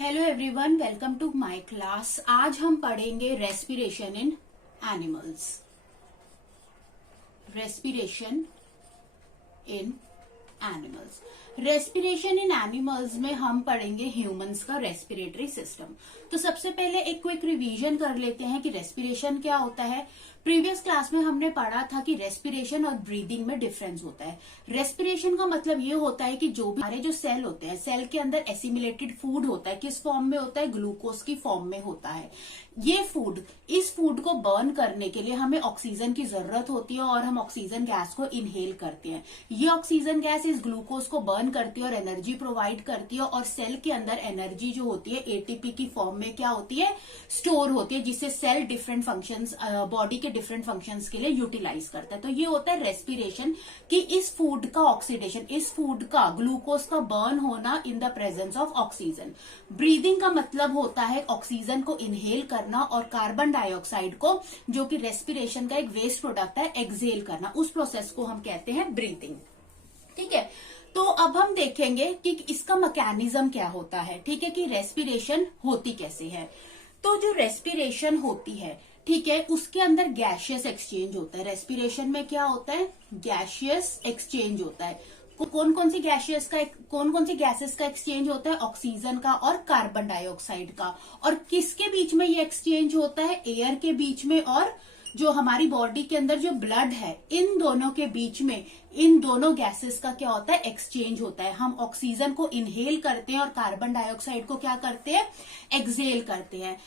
Hello everyone, welcome to my class. आज हम पढ़ेंगे respiration in animals. Respiration in animals. Respiration in animals में हम पढ़ेंगे ह्यूमंस का रेस्पिरेटरी सिस्टम। तो सबसे पहले एक क्विक रिवीजन कर लेते हैं कि रेस्पिरेशन क्या होता है। प्रीवियस क्लास में हमने पढ़ा था कि रेस्पिरेशन और ब्रीदिंग में डिफरेंस होता है। रेस्पिरेशन का मतलब ये होता है कि जो भी हमारे जो सेल होते हैं, सेल के अंदर एसिमिलेटेड फूड होता है। किस फॉर्म में होता है? ग्लूकोज की फॉर्म में होता है। ये फूड, इस फूड को बर्न करने के लिए हमें ऑक्सीजन की जरूरत होती है और हम ऑक्सीजन गैस को इनहेल करते हैं। ये ऑक्सीजन गैस इस ग्लूकोज को बर्न करती है और एनर्जी प्रोवाइड करती है। और सेल के अंदर एनर्जी जो होती है एटीपी की फॉर्म में क्या होती है? स्टोर होती है, जिससे सेल डिफरेंट फंक्शंस, बॉडी के डिफरेंट फंक्शंस के लिए यूटिलाइज करता है। तो ये होता है रेस्पिरेशन, कि इस फूड का ऑक्सीडेशन, इस फूड का ग्लूकोज का बर्न होना in the presence of oxygen. Breathing का मतलब होता है ऑक्सीजन को इनहेल करना और कार्बन डाइऑक्साइड को, जो कि रेस्पिरेशन का एक वेस्ट प्रोडक्ट है, एक्सहेल करना। उस प्रोसेस को हम कहते हैं ब्रीदिंग। ठीक है, तो अब हम देखेंगे कि इसका मैकेनिज्म क्या होता है। ठीक है, कि रेस्पिरेशन होती कैसे है। तो जो रेस्पिरेशन होती है, ठीक है, उसके अंदर गैसियस एक्सचेंज होता है। रेस्पिरेशन में क्या होता है? गैसियस एक्सचेंज होता है। कौन कौन सी गैसेस का एक्सचेंज होता है? ऑक्सीजन का और कार्बन डाइऑक्साइड का। और किसके बीच में ये एक्सचेंज होता है? एयर के बीच में और जो हमारी बॉडी के अंदर जो ब्लड है, इन दोनों के बीच में इन दोनों गैसेस का क्या होता है? एक्सचेंज होता है। हम ऑक्सीजन को इनहेल करते हैं और कार्बन डाइऑक्साइड को क्या करते हैं? एक्सहेल करते हैं।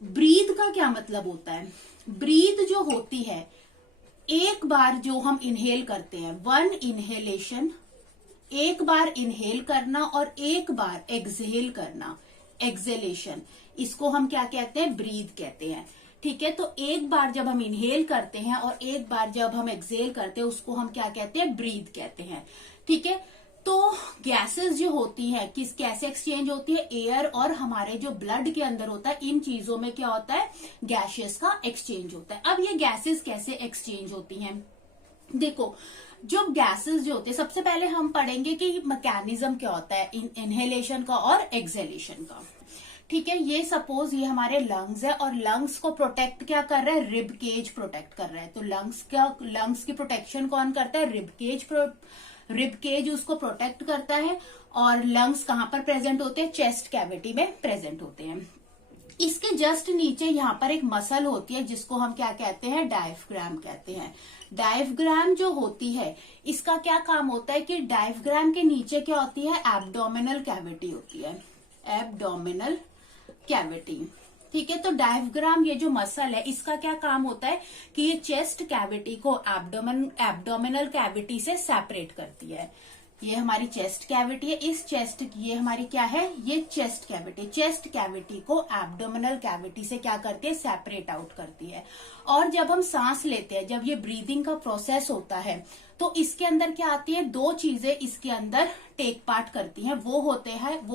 ब्रीद का क्या मतलब होता है? ब्रीद जो होती है, एक बार जो हम इनहेल करते हैं, वन इनहेलेशन, एक बार इनहेल करना और एक बार एक्सहेल करना, एक्सहेलेशन, इसको हम क्या कहते हैं? ब्रीद कहते हैं। ठीक है, तो एक बार जब हम इनहेल करते हैं और एक बार जब हम एक्सहेल करते हैं, उसको हम क्या कहते हैं? ब्रीद कहते हैं। ठीक है, तो गैसेस जो होती है, किस कैसे एक्सचेंज होती है? एयर और हमारे जो ब्लड के अंदर होता है, इन चीजों में क्या होता है? गैसेस का एक्सचेंज होता है। अब ये गैसेस कैसे एक्सचेंज होती हैं? देखो, जो गैसेस जो होते हैं, सबसे पहले हम पढ़ेंगे कि मैकेनिज्म क्या होता है इनहेलेशन का और एक्सहेलेशन का। ठीक है, ये सपोज ये हमारे लंग्स है और लंग्स को प्रोटेक्ट क्या कर रहा है? रिब केज प्रोटेक्ट कर रहा है। तो लंग्स की प्रोटेक्शन कौन करता है? रिब केज उसको प्रोटेक्ट करता है। और लंग्स कहाँ पर प्रेजेंट होते हैं? चेस्ट कैविटी में प्रेजेंट होते हैं। इसके जस्ट नीचे यहाँ पर एक मसल होती है, जिसको हम क्या कहते हैं? डायफ्राम कहते हैं। डायफ्राम जो होती है, इसका क्या काम होता है कि डायफ्राम के नीचे क्या होती है? एब्डोमिनल कैविटी होती है। Abdominal cavity. ठीक है, तो डायफ्राम ये जो मसल है, इसका क्या काम होता है कि ये चेस्ट कैविटी को एब्डोमिनल कैविटी से सेपरेट करती है। ये हमारी चेस्ट कैविटी है। ये हमारी क्या है? ये चेस्ट कैविटी को एब्डोमिनल कैविटी से क्या करती है? सेपरेट आउट करती है। और जब हम सांस लेते हैं, जब ये ब्रीदिंग का प्रोसेस होता है, तो इसके अंदर क्या आती है? दो चीजें इसके अंदर टेक पार्ट करती हैं। वो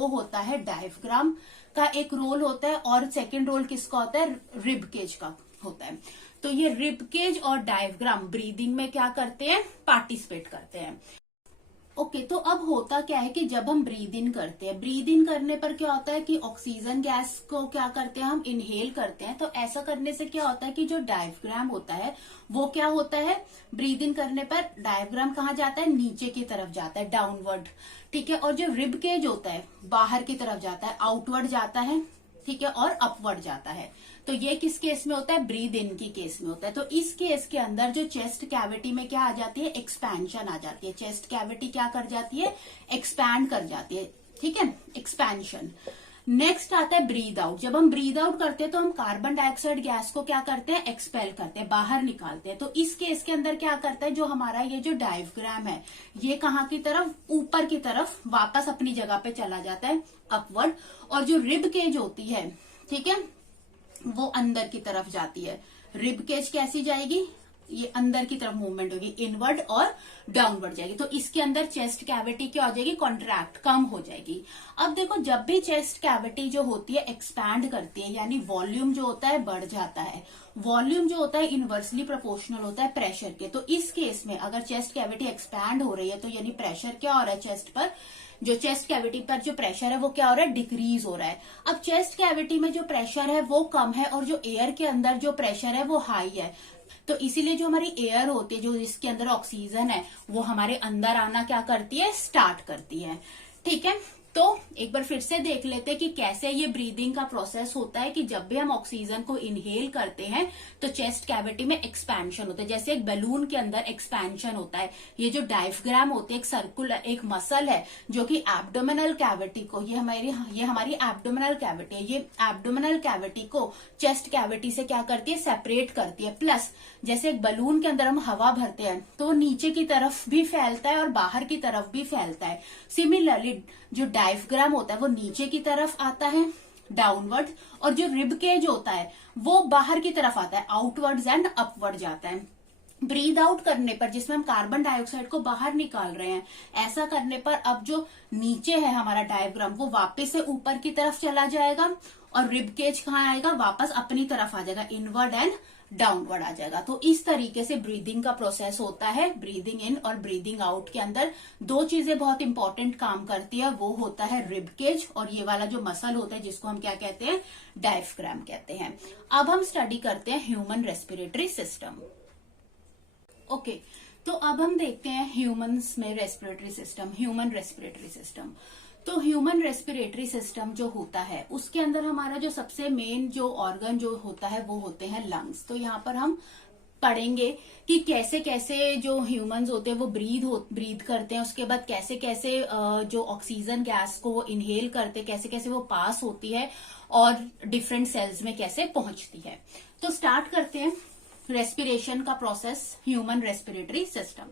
होता है डायफ्राम का एक रोल होता है, और सेकेंड रोल किसका होता है? रिब केज का होता है। तो ये रिब केज और डायफ्राम ब्रीदिंग में क्या करते हैं? पार्टिसिपेट करते हैं। ओके, तो अब होता क्या है कि जब हम ब्रीद इन करते हैं, ब्रीद इन करने पर क्या होता है कि ऑक्सीजन गैस को क्या करते हैं? हम इनहेल करते हैं। तो ऐसा करने से क्या होता है कि जो डायफ्राम होता है, वो क्या होता है? ब्रीद इन करने पर डायफ्राम कहाँ जाता है? नीचे की तरफ जाता है, डाउनवर्ड। ठीक है, और जो रिब केज होता है, बाहर की तरफ जाता है, आउटवर्ड जाता है। ठीक है, और अपवर्ड जाता है। तो ये किस केस में होता है? ब्रीद इन की केस में होता है। तो इस केस के अंदर जो चेस्ट कैविटी में क्या आ जाती है? एक्सपेंशन आ जाती है। चेस्ट कैविटी क्या कर जाती है? एक्सपैंड कर जाती है। ठीक है, एक्सपेंशन। नेक्स्ट आता है ब्रीद आउट। जब हम ब्रीद आउट करते हैं, तो हम कार्बन डाइऑक्साइड गैस को क्या करते हैं? एक्सपेल करते हैं, बाहर निकालते हैं। तो इस केस के अंदर क्या करता है? जो हमारा ये जो डायफ्राम है, ये कहाँ की तरफ? ऊपर की तरफ वापस अपनी जगह पे चला जाता है, अपवर्ड। और जो रिब केज होती है, ठीक है, वो अंदर की तरफ जाती है। रिब केज कैसी जाएगी? ये अंदर की तरफ मूवमेंट होगी, इनवर्ड और डाउनवर्ड जाएगी। तो इसके अंदर चेस्ट कैविटी क्या हो जाएगी, कॉन्ट्रैक्ट, कम हो जाएगी। अब देखो जब भी चेस्ट कैविटी जो होती है एक्सपैंड करती है, यानी वॉल्यूम जो होता है बढ़ जाता है। वॉल्यूम जो होता है इनवर्सली प्रोपोर्शनल होता है प्रेशर के। तो इस केस में अगर चेस्ट कैविटी एक्सपैंड हो रही है तो यानी प्रेशर क्या हो रहा है चेस्ट पर, जो चेस्ट कैविटी पर जो प्रेशर है वो क्या हो रहा है, डिक्रीज हो रहा है। अब चेस्ट कैविटी में जो प्रेशर है वो कम है और जो एयर के अंदर जो प्रेशर है वो हाई है। तो इसीलिए जो हमारी एयर होती है, जो इसके अंदर ऑक्सीजन है, वो हमारे अंदर आना क्या करती है, स्टार्ट करती है। ठीक है, तो एक बार फिर से देख लेते हैं कि कैसे ये ब्रीदिंग का प्रोसेस होता है कि जब भी हम ऑक्सीजन को इनहेल करते हैं तो चेस्ट कैविटी में एक्सपेंशन होता है, जैसे एक बैलून के अंदर एक्सपेंशन होता है। ये जो डायफ्राम होती है, एक सर्कुलर एक मसल है जो कि एब्डोमिनल कैविटी को, ये हमारी एब्डोमिनल कैविटी है, ये एब्डोमिनल कैविटी को चेस्ट कैविटी से क्या करती है, सेपरेट करती है। प्लस जैसे एक बलून के अंदर हम हवा भरते हैं तो नीचे की तरफ भी फैलता है और बाहर की तरफ भी फैलता है। सिमिलरली जो डायफ्राम होता है वो नीचे की तरफ आता है डाउनवर्ड, और जो रिब केज होता है वो बाहर की तरफ आता है आउटवर्ड्स एंड अपवर्ड जाता है। ब्रीद आउट करने पर, जिसमें हम कार्बन डाइऑक्साइड को बाहर निकाल रहे हैं, ऐसा करने पर अब जो नीचे है हमारा डायफ्राम वो वापस से ऊपर की तरफ चला जाएगा और रिब केज कहाँ आएगा, वापस अपनी तरफ आ जाएगा, इनवर्ड एंड डाउनवर्ड आ जाएगा। तो इस तरीके से ब्रीदिंग का प्रोसेस होता है। ब्रीदिंग इन और ब्रीदिंग आउट के अंदर दो चीजें बहुत इंपॉर्टेंट काम करती है, वो होता है रिब केज और ये वाला जो मसल होता है जिसको हम क्या कहते हैं, डायफ्राम कहते हैं। अब हम स्टडी करते हैं ह्यूमन रेस्पिरेटरी सिस्टम। ओके, तो अब हम देखते हैं ह्यूमंस में respiratory system, human respiratory system. तो ह्यूमन रेस्पिरेटरी सिस्टम जो होता है उसके अंदर हमारा जो सबसे मेन जो ऑर्गन जो होता है वो होते हैं लंग्स। तो यहाँ पर हम पढ़ेंगे कि कैसे कैसे जो ह्यूमंस होते हैं वो ब्रीद करते हैं, उसके बाद कैसे कैसे जो ऑक्सीजन गैस को वो इनहेल करते हैं, कैसे कैसे वो पास होती है और डिफरेंट सेल्स में कैसे पहुंचती है। तो स्टार्ट करते हैं रेस्पिरेशन का प्रोसेस, ह्यूमन रेस्पिरेटरी सिस्टम।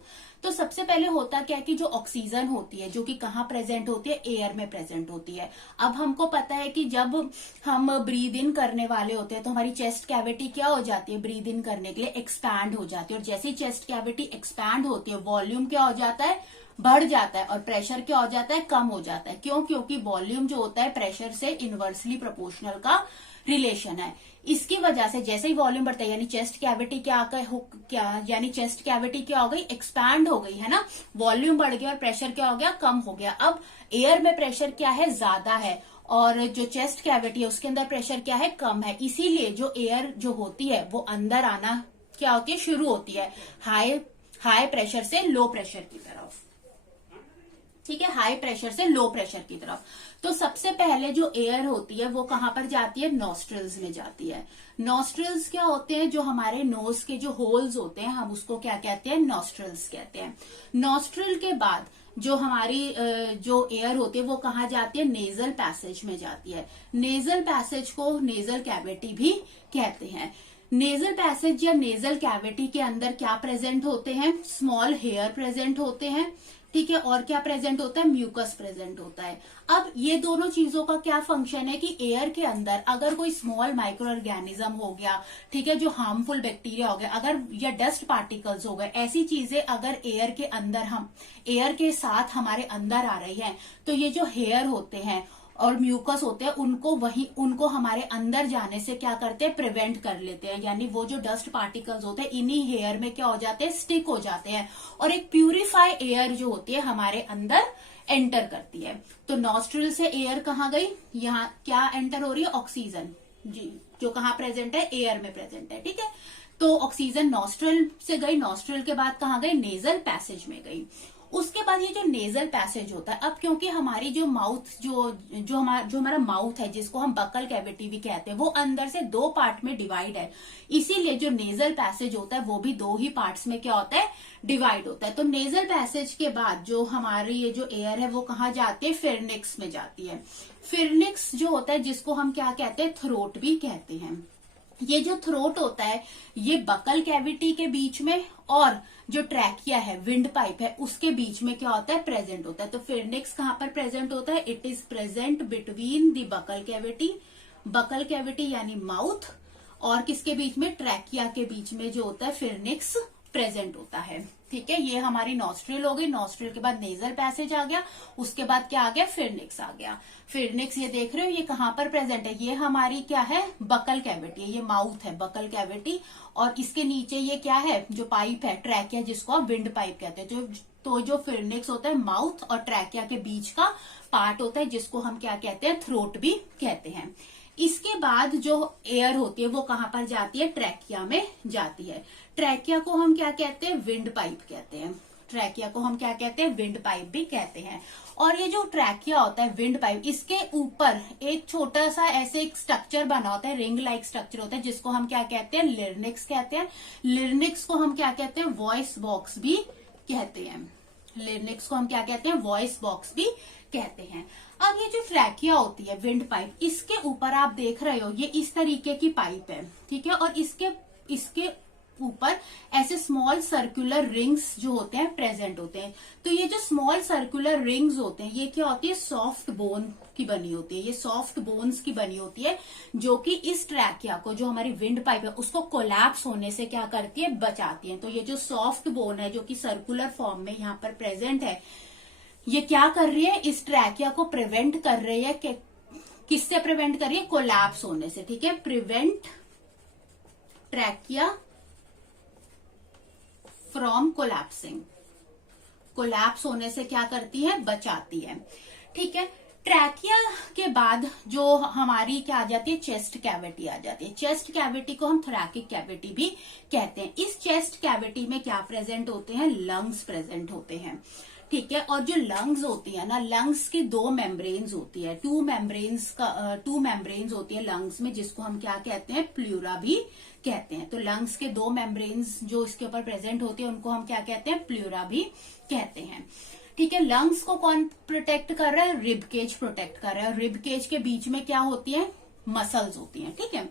तो सबसे पहले होता क्या है कि जो ऑक्सीजन होती है जो कि कहाँ प्रेजेंट होती है, एयर में प्रेजेंट होती है। अब हमको पता है कि जब हम ब्रीद इन करने वाले होते हैं तो हमारी चेस्ट कैविटी क्या हो जाती है, ब्रीद इन करने के लिए एक्सपैंड हो जाती है, और जैसे ही चेस्ट कैविटी एक्सपैंड होती है वॉल्यूम क्या हो जाता है, बढ़ जाता है, और प्रेशर क्या हो जाता है, कम हो जाता है। क्यों? क्योंकि वॉल्यूम जो होता है प्रेशर से इनवर्सली प्रोपोर्शनल का रिलेशन है। इसकी वजह से जैसे ही वॉल्यूम बढ़ता है यानी चेस्ट कैविटी यानी चेस्ट कैविटी क्या हो गई, एक्सपैंड हो गई, है ना। वॉल्यूम बढ़ गया और प्रेशर क्या हो गया, कम हो गया। अब एयर में प्रेशर क्या है, ज्यादा है, और जो चेस्ट कैविटी है उसके अंदर प्रेशर क्या है, कम है। इसीलिए जो एयर जो होती है वो अंदर आना क्या होती है, शुरू होती है हाई प्रेशर से लो प्रेशर की तरफ। ठीक है, हाई प्रेशर से लो प्रेशर की तरफ। तो सबसे पहले जो एयर होती है वो कहां पर जाती है, नॉस्ट्रिल्स में जाती है। नॉस्ट्रिल्स क्या होते हैं, जो हमारे नोज के जो होल्स होते हैं हम उसको क्या कहते हैं, नॉस्ट्रिल्स कहते हैं। नॉस्ट्रिल के बाद जो हमारी जो एयर होती है वो कहाँ जाती है, नेजल पैसेज में जाती है। नेजल पैसेज को नेजल कैविटी भी कहते हैं। नेजल पैसेज या नेजल कैविटी के अंदर क्या प्रेजेंट होते हैं, स्मॉल हेयर प्रेजेंट होते हैं। ठीक है, और क्या प्रेजेंट होता है, म्यूकस प्रेजेंट होता है। अब ये दोनों चीजों का क्या फंक्शन है कि एयर के अंदर अगर कोई स्मॉल माइक्रो ऑर्गेनिज्म हो गया, ठीक है, जो हार्मफुल बैक्टीरिया हो गया, अगर या डस्ट पार्टिकल्स हो गए, ऐसी चीजें अगर एयर के अंदर एयर के साथ हमारे अंदर आ रही है तो ये जो हेयर होते हैं और म्यूकस होते हैं उनको हमारे अंदर जाने से क्या करते हैं, प्रिवेंट कर लेते हैं। यानी वो जो डस्ट पार्टिकल्स होते हैं इन्हीं हेयर में क्या हो जाते हैं, स्टिक हो जाते हैं, और एक प्यूरिफाई एयर जो होती है हमारे अंदर एंटर करती है। तो नॉस्ट्रिल से एयर कहाँ गई, यहाँ क्या एंटर हो रही है, ऑक्सीजन जी, जो कहाँ प्रेजेंट है, एयर में प्रेजेंट है। ठीक है, तो ऑक्सीजन नॉस्ट्रिल से गई, नॉस्ट्रिल के बाद कहाँ गई, नेजल पैसेज में गई। उसके बाद ये जो नेजल पैसेज होता है, अब क्योंकि हमारी जो माउथ जो हमारा माउथ है जिसको हम बकल कैविटी भी कहते हैं वो अंदर से दो पार्ट में डिवाइड है, इसीलिए जो नेजल पैसेज होता है वो भी दो ही पार्ट्स में क्या होता है, डिवाइड होता है। तो नेजल पैसेज के बाद जो हमारी ये जो एयर है वो कहाँ जाती है, फिरनिक्स में जाती है। फिरनिक्स जो होता है जिसको हम क्या कहते हैं, थ्रोट भी कहते हैं। ये जो थ्रोट होता है ये बकल कैविटी के बीच में और जो ट्रैकिया है, विंड पाइप है, उसके बीच में क्या होता है, प्रेजेंट होता है। तो फिरनिक्स कहाँ पर प्रेजेंट होता है, it is present between the buccal cavity यानी माउथ और किसके बीच में, ट्रैकिया के बीच में जो होता है फिरनिक्स प्रेजेंट होता है। ठीक है, ये हमारी नॉस्ट्रिल हो गई, नॉस्ट्रिल के बाद नेजल पैसेज आ गया, उसके बाद क्या आ गया, फिरनिक्स आ गया। फिरनिक्स ये देख रहे हो ये कहाँ पर प्रेजेंट है, ये हमारी क्या है, बकल कैविटी, ये माउथ है बकल कैविटी, और इसके नीचे ये क्या है, जो पाइप है ट्रैकिया, जिसको आप विंड पाइप कहते हैं। तो जो फिरनिक्स होता है माउथ और ट्रैकिया के बीच का पार्ट होता है, जिसको हम क्या कहते हैं, थ्रोट भी कहते हैं। इसके बाद जो एयर होती है वो कहां पर जाती है, ट्रैकिया में जाती है। ट्रैकिया को हम क्या कहते हैं, विंड पाइप कहते हैं। ट्रैकिया को हम क्या कहते हैं, विंड पाइप भी कहते हैं। और ये जो ट्रैकिया होता है, विंड पाइप, इसके ऊपर एक छोटा सा ऐसे एक स्ट्रक्चर बना होता है, रिंग लाइक स्ट्रक्चर होता है, जिसको हम क्या कहते हैं, लिर्निक्स कहते हैं। लिर्निक्स को हम क्या कहते हैं, वॉइस बॉक्स भी कहते हैं। लिर्निक्स को हम क्या कहते हैं, वॉइस बॉक्स भी कहते हैं। अब ये जो ट्रैकिया होती है, विंड पाइप, इसके ऊपर आप देख रहे हो ये इस तरीके की पाइप है, ठीक है, और इसके ऊपर ऐसे स्मॉल सर्कुलर रिंग्स जो होते हैं प्रेजेंट होते हैं। तो ये जो स्मॉल सर्कुलर रिंग्स होते हैं ये क्या होती है, सॉफ्ट बोन की बनी होती है। ये सॉफ्ट बोन्स की बनी होती है, जो कि इस ट्रैकिया को, जो हमारी विंड पाइप है, उसको कोलैप्स होने से क्या करती है, बचाती है। तो ये जो सॉफ्ट बोन है जो कि सर्कुलर फॉर्म में यहाँ पर प्रेजेंट है, ये क्या कर रही है, इस ट्रैकिया को प्रिवेंट कर रही है। किससे प्रिवेंट कर रही है, कोलैप्स होने से। ठीक है, prevent trachea from collapsing. Collapse होने से क्या करती है, बचाती है। ठीक है, ट्रैकिया के बाद जो हमारी क्या आ जाती है, चेस्ट कैविटी आ जाती है। चेस्ट कैविटी को हम थोरैकिक कैविटी भी कहते हैं। इस चेस्ट कैविटी में क्या प्रेजेंट होते हैं, लंग्स प्रेजेंट होते हैं। ठीक है, और जो लंग्स होती है ना, लंग्स की दो मेम्ब्रेन्स होती है, टू मेम्ब्रेन्स होती है लंग्स में, जिसको हम क्या कहते हैं, प्लूरा भी कहते हैं। तो लंग्स के दो मेम्ब्रेन्स जो इसके ऊपर प्रेजेंट होती है उनको हम क्या कहते हैं, प्लूरा भी कहते हैं। ठीक है, लंग्स को कौन प्रोटेक्ट कर रहा है, रिब केज प्रोटेक्ट कर रहा है। रिब केज के बीच में क्या होती है, मसल्स होती हैं। ठीक है,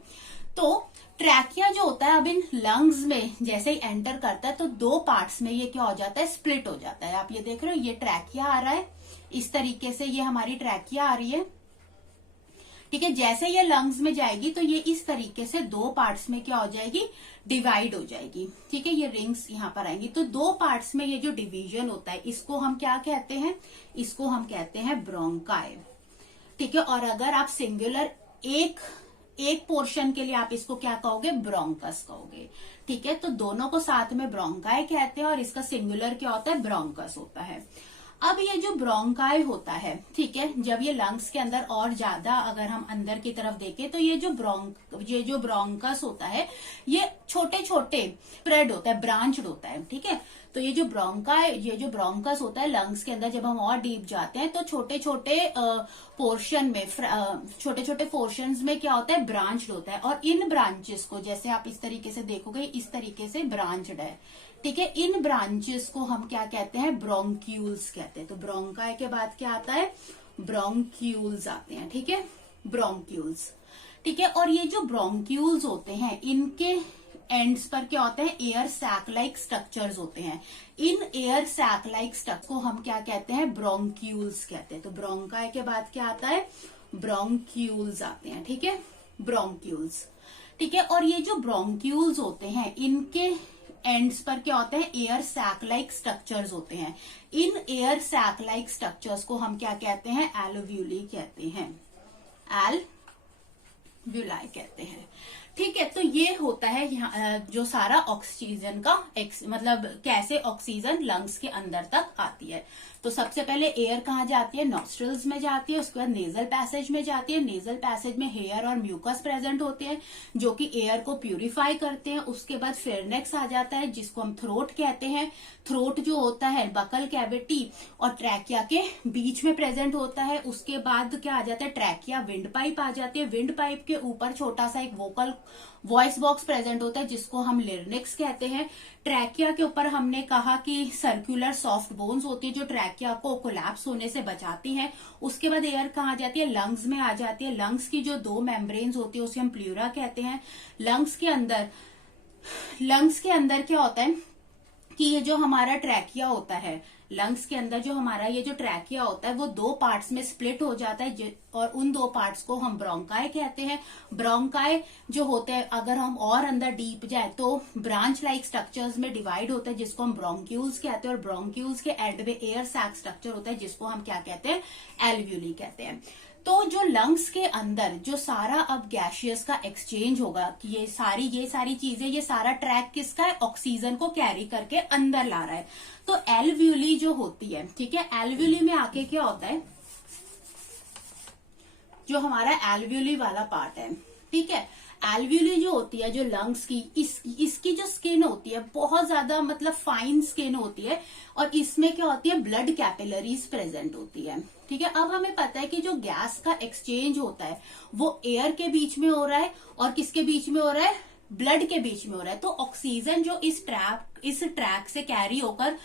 तो ट्रैकिया जो होता है अब इन लंग्स में जैसे ही एंटर करता है तो दो पार्ट्स में ये क्या हो जाता है, स्प्लिट हो जाता है। आप ये देख रहे हो, ये ट्रैकिया आ रहा है इस तरीके से, ये हमारी ट्रैकिया आ रही है। ठीक है, जैसे ये लंग्स में जाएगी तो ये इस तरीके से दो पार्ट्स में क्या हो जाएगी, डिवाइड हो जाएगी। ठीक है, ये रिंग्स यहाँ पर आएंगी, तो दो पार्ट्स में ये जो डिवीजन होता है इसको हम क्या कहते हैं, इसको हम कहते हैं ब्रोंकाई। ठीक है, और अगर आप सिंगुलर एक पोर्शन के लिए आप इसको क्या कहोगे, ब्रोंकस कहोगे। ठीक है, तो दोनों को साथ में ब्रोंकाई कहते हैं और इसका सिंगुलर क्या होता है, ब्रोंकस होता है। अब ये जो ब्रोंकाई होता है, ठीक है, जब ये लंग्स के अंदर और ज्यादा अगर हम अंदर की तरफ देखें तो ये जो ब्रोंकस होता है ये छोटे छोटे स्प्रेड होता है, ब्रांच्ड होता है। ठीक है, तो ये जो ब्रोंकस होता है लंग्स के अंदर, जब हम और डीप जाते हैं तो छोटे छोटे पोर्शन में, छोटे छोटे पोर्शंस में क्या होता है, ब्रांच्ड होता है। और इन ब्रांचेस को, जैसे आप इस तरीके से देखोगे, इस तरीके से ब्रांच्ड है। ठीक है, इन ब्रांचेस को हम क्या कहते हैं, ब्रोंक्यूल्स कहते हैं। तो ब्रोंकाई के बाद क्या आता है, ब्रोंक्यूल्स आते हैं। ठीक है, ब्रोंक्यूल्स। ठीक है, और ये जो ब्रोंक्यूल्स होते हैं इनके एंड्स पर क्या होता है, एयर सैक लाइक स्ट्रक्चर्स होते हैं। इन एयर सैक लाइक स्ट्रक्चर को हम क्या कहते हैं, ब्रोंक्यूल्स कहते हैं। तो ब्रोंकाई के बाद क्या आता है, ब्रोंक्यूल्स आते हैं। ठीक है, ब्रोंक्यूल्स। ठीक है, और ये जो ब्रोंक्यूल्स होते हैं इनके एंड्स पर क्या होते हैं, एयर सैक लाइक स्ट्रक्चर्स होते हैं। इन एयर सैक लाइक स्ट्रक्चर्स को हम क्या कहते हैं, एलोव्यूली कहते हैं, एलव्यूलाई कहते हैं। ठीक है, तो ये होता है यहाँ जो सारा ऑक्सीजन का मतलब कैसे ऑक्सीजन लंग्स के अंदर तक आती है। तो सबसे पहले एयर कहाँ जाती है, नॉस्ट्रल्स में जाती है, उसके बाद नेजल पैसेज में जाती है। नेजल पैसेज में हेयर और म्यूकस प्रेजेंट होते हैं जो कि एयर को प्यूरिफाई करते हैं। उसके बाद फेरनेक्स आ जाता है जिसको हम थ्रोट कहते हैं। थ्रोट जो होता है बकल कैविटी और ट्रैकिया के बीच में प्रेजेंट होता है। उसके बाद क्या आ जाता है, ट्रैकिया, विंड पाइप आ जाती है। विंड पाइप के ऊपर छोटा सा एक वॉइस बॉक्स प्रेजेंट होता है जिसको हम लिर्निक्स कहते हैं। ट्रैकिया के ऊपर हमने कहा कि सर्कुलर सॉफ्ट बोन्स होती है जो ट्रैकिया को कोलैप्स होने से बचाती हैं। उसके बाद एयर कहाँ जाती है, लंग्स में आ जाती है। लंग्स की जो दो मेम्ब्रेन्स होती है उसे हम प्लूरा कहते हैं। लंग्स के अंदर क्या होता है कि ये जो हमारा ट्रैकिया होता है, लंग्स के अंदर जो हमारा ये जो ट्रैकिया होता है वो 2 पार्ट्स में स्प्लिट हो जाता है और उन 2 पार्ट्स को हम ब्रोंकाई कहते हैं। ब्रोंकाई जो होते हैं अगर हम और अंदर डीप जाए तो ब्रांच लाइक स्ट्रक्चर्स में डिवाइड होता है जिसको हम ब्रोंक्यूल्स कहते हैं, और ब्रोंक्यूल्स के एंड में एयर सैक स्ट्रक्चर होता है जिसको हम क्या कहते हैं, एल्वियोली कहते हैं। तो जो लंग्स के अंदर जो सारा अब गैशियस का एक्सचेंज होगा, ये सारी चीजें, ये सारा ट्रैक किसका है, ऑक्सीजन को कैरी करके अंदर ला रहा है। तो एल्वियोली जो होती है, ठीक है, एल्वियोली में आके क्या होता है, जो हमारा एल्वियोली वाला पार्ट है, ठीक है, एल्वियोली जो होती है जो लंग्स की, इसकी जो स्किन होती है बहुत ज्यादा मतलब फाइन स्किन होती है, और इसमें क्या होती है, ब्लड कैपिलरीज प्रेजेंट होती है, ठीक है। अब हमें पता है कि जो गैस का एक्सचेंज होता है वो एयर के बीच में हो रहा है और किसके बीच में हो रहा है, ब्लड के बीच में हो रहा है। तो ऑक्सीजन जो इस ट्रैक से कैरी होकर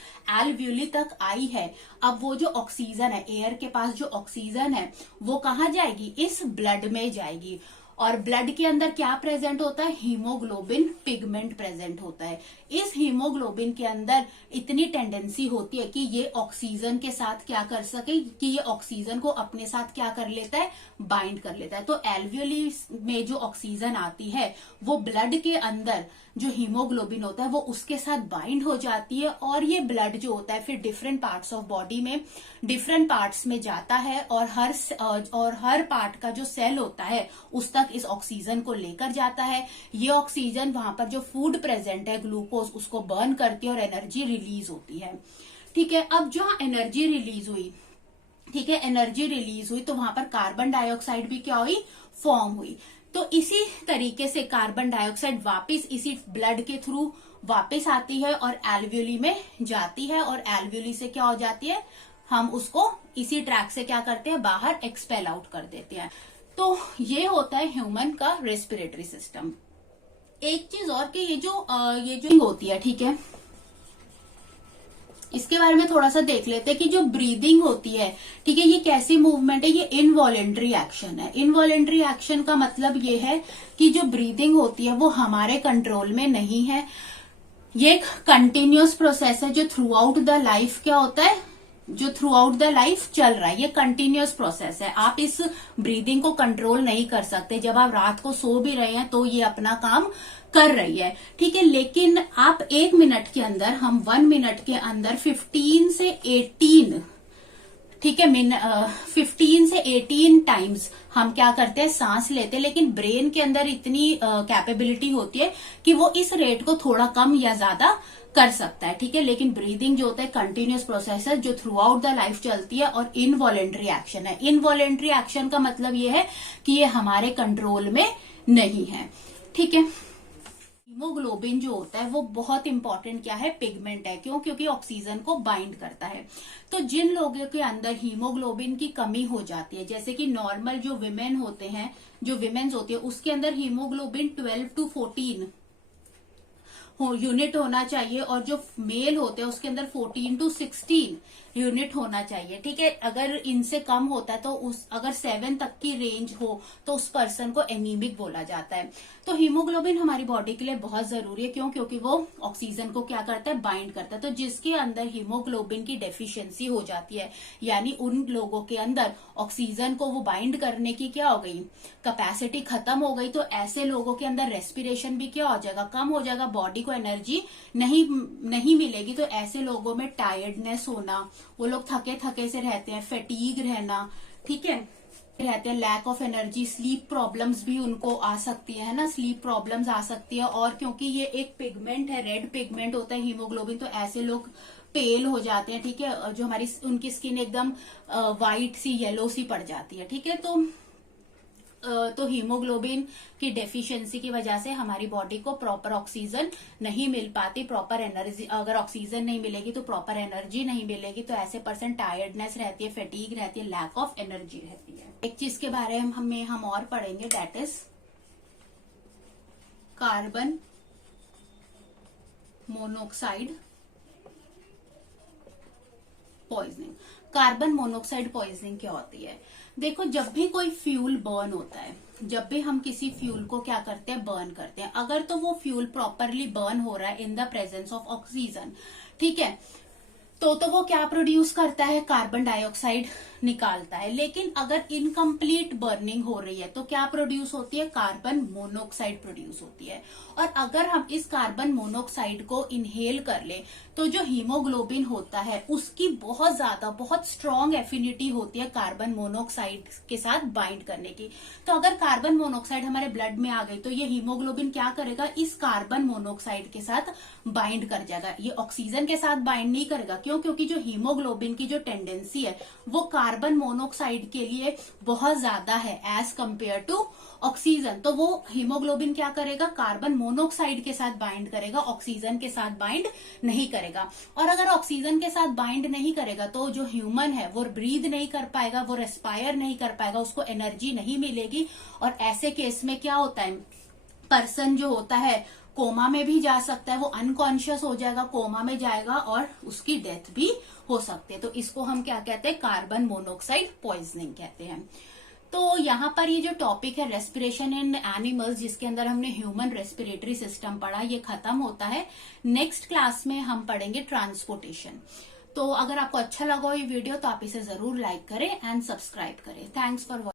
एल्वियोली तक आई है, अब वो जो ऑक्सीजन है, एयर के पास जो ऑक्सीजन है वो कहाँ जाएगी, इस ब्लड में जाएगी। और ब्लड के अंदर क्या प्रेजेंट होता है, हीमोग्लोबिन पिगमेंट प्रेजेंट होता है। इस हीमोग्लोबिन के अंदर इतनी टेंडेंसी होती है कि ये ऑक्सीजन के साथ क्या कर सके, कि ये ऑक्सीजन को अपने साथ क्या कर लेता है, बाइंड कर लेता है। तो एल्वियोली में जो ऑक्सीजन आती है वो ब्लड के अंदर जो हीमोग्लोबिन होता है वो उसके साथ बाइंड हो जाती है, और ये ब्लड जो होता है फिर डिफरेंट पार्ट्स ऑफ बॉडी में डिफरेंट पार्ट्स में जाता है, और हर पार्ट का जो सेल होता है उस तक इस ऑक्सीजन को लेकर जाता है। ये ऑक्सीजन वहां पर जो फूड प्रेजेंट है, ग्लूकोज, उसको बर्न करती है और एनर्जी रिलीज होती है, ठीक है। अब जहां एनर्जी रिलीज हुई, ठीक है, एनर्जी रिलीज हुई तो वहां पर कार्बन डाइऑक्साइड भी क्या हुई, फॉर्म हुई। तो इसी तरीके से कार्बन डाइऑक्साइड वापस इसी ब्लड के थ्रू वापस आती है और एल्वियोली में जाती है, और एल्वियोली से क्या हो जाती है, हम उसको इसी ट्रैक से क्या करते हैं, बाहर एक्सपेल आउट कर देते हैं। तो ये होता है ह्यूमन का रेस्पिरेटरी सिस्टम। एक चीज और कि ये जो होती है, ठीक है, इसके बारे में थोड़ा सा देख लेते हैं कि जो ब्रीदिंग होती है, ठीक है, ये कैसी मूवमेंट है, ये इनवॉलेंट्री एक्शन है। इनवॉलेंट्री एक्शन का मतलब ये है कि जो ब्रीदिंग होती है वो हमारे कंट्रोल में नहीं है, ये एक कंटिन्यूअस प्रोसेस है जो थ्रू आउट द लाइफ क्या होता है, जो थ्रू आउट द लाइफ चल रहा है, ये कंटिन्यूअस प्रोसेस है। आप इस ब्रीदिंग को कंट्रोल नहीं कर सकते, जब आप रात को सो भी रहे हैं तो ये अपना काम कर रही है, ठीक है। लेकिन आप 1 मिनट के अंदर, हम 1 मिनट के अंदर 15 से 18, ठीक है, 15 से 18 टाइम्स हम क्या करते हैं, सांस लेते हैं। लेकिन ब्रेन के अंदर इतनी कैपेबिलिटी होती है कि वो इस रेट को थोड़ा कम या ज्यादा कर सकता है, ठीक है। लेकिन ब्रीदिंग जो होता है कंटिन्यूअस प्रोसेस है जो थ्रू आउट द लाइफ चलती है, और इनवॉलेंट्री एक्शन है। इनवॉलेंट्री एक्शन का मतलब ये है कि ये हमारे कंट्रोल में नहीं है, ठीक है। हीमोग्लोबिन जो होता है वो बहुत इंपॉर्टेंट क्या है, पिगमेंट है। क्यों, क्योंकि ऑक्सीजन को बाइंड करता है। तो जिन लोगों के अंदर हीमोग्लोबिन की कमी हो जाती है, जैसे कि नॉर्मल जो विमेन होते हैं, जो विमेन्स होती है उसके अंदर हीमोग्लोबिन 12 to 14 यूनिट होना चाहिए, और जो मेल होते हैं उसके अंदर 14 to 16 यूनिट होना चाहिए, ठीक है। अगर इनसे कम होता है तो अगर 7 तक की रेंज हो तो उस पर्सन को एनीमिक बोला जाता है। तो हीमोग्लोबिन हमारी बॉडी के लिए बहुत जरूरी है। क्यों, क्योंकि वो ऑक्सीजन को क्या करता है, बाइंड करता है। तो जिसके अंदर हीमोग्लोबिन की डेफिशिएंसी हो जाती है, यानी उन लोगों के अंदर ऑक्सीजन को वो बाइंड करने की क्या हो गई, कैपेसिटी खत्म हो गई, तो ऐसे लोगों के अंदर रेस्पिरेशन भी क्या हो जाएगा, कम हो जाएगा, बॉडी को एनर्जी नहीं मिलेगी। तो ऐसे लोगों में टायर्डनेस होना, वो लोग थके थके से रहते हैं, फैटीग रहना, ठीक है, रहते हैं, lack of energy, sleep problems भी उनको आ सकती है ना, स्लीप प्रॉब्लम्स आ सकती है। और क्योंकि ये एक पिगमेंट है, रेड पिगमेंट होता है हीमोग्लोबिन, तो ऐसे लोग पेल हो जाते हैं, ठीक है, जो उनकी स्किन एकदम व्हाइट सी, येलो सी पड़ जाती है, ठीक है। तो हीमोग्लोबिन की डेफिशिएंसी की वजह से हमारी बॉडी को प्रॉपर ऑक्सीजन नहीं मिल पाती, प्रॉपर एनर्जी, अगर ऑक्सीजन नहीं मिलेगी तो प्रॉपर एनर्जी नहीं मिलेगी, तो ऐसे पर्सन टायर्डनेस रहती है, फैटीग रहती है, लैक ऑफ एनर्जी रहती है। एक चीज के बारे में हम और पढ़ेंगे, that is carbon monoxide poisoning. Carbon monoxide poisoning क्या होती है? देखो, जब भी कोई फ्यूल बर्न होता है, जब भी हम किसी फ्यूल को क्या करते हैं, बर्न करते हैं, अगर तो वो फ्यूल प्रॉपरली बर्न हो रहा है in the presence of oxygen, ठीक है, तो वो क्या प्रोड्यूस करता है, कार्बन डाइऑक्साइड निकालता है। लेकिन अगर इनकम्प्लीट बर्निंग हो रही है तो क्या प्रोड्यूस होती है, कार्बन मोनोऑक्साइड प्रोड्यूस होती है। और अगर हम इस कार्बन मोनोऑक्साइड को इनहेल कर ले तो जो हीमोग्लोबिन होता है उसकी बहुत ज्यादा, बहुत स्ट्रॉन्ग एफिनिटी होती है कार्बन मोनोऑक्साइड के साथ बाइंड करने की। तो अगर कार्बन मोनोऑक्साइड हमारे ब्लड में आ गई तो ये हीमोग्लोबिन क्या करेगा, इस कार्बन मोनोऑक्साइड के साथ बाइंड कर जाएगा। ये ऑक्सीजन के साथ बाइंड नहीं करेगा, क्यों? क्योंकि जो हीमोग्लोबिन की जो टेंडेंसी है वो कार्बन मोनोऑक्साइड के लिए बहुत ज्यादा है एज कंपेयर टू ऑक्सीजन। तो वो हीमोग्लोबिन क्या करेगा, कार्बन मोनोऑक्साइड के साथ बाइंड करेगा, ऑक्सीजन के साथ बाइंड नहीं करेगा। और अगर ऑक्सीजन के साथ बाइंड नहीं करेगा तो जो ह्यूमन है वो ब्रीद नहीं कर पाएगा, वो रेस्पायर नहीं कर पाएगा, उसको एनर्जी नहीं मिलेगी। और ऐसे केस में क्या होता है, पर्सन जो होता है कोमा में भी जा सकता है, वो अनकॉन्शियस हो जाएगा, कोमा में जाएगा और उसकी डेथ भी हो सकती है। तो इसको हम क्या कहते हैं, कार्बन मोनोऑक्साइड पॉइजनिंग कहते हैं। तो यहाँ पर ये जो टॉपिक है रेस्पिरेशन इन एनिमल्स, जिसके अंदर हमने ह्यूमन रेस्पिरेटरी सिस्टम पढ़ा, ये खत्म होता है। नेक्स्ट क्लास में हम पढ़ेंगे ट्रांसपोर्टेशन। तो अगर आपको अच्छा लगा ये वीडियो तो आप इसे जरूर लाइक करें एंड सब्सक्राइब करें। Thanks for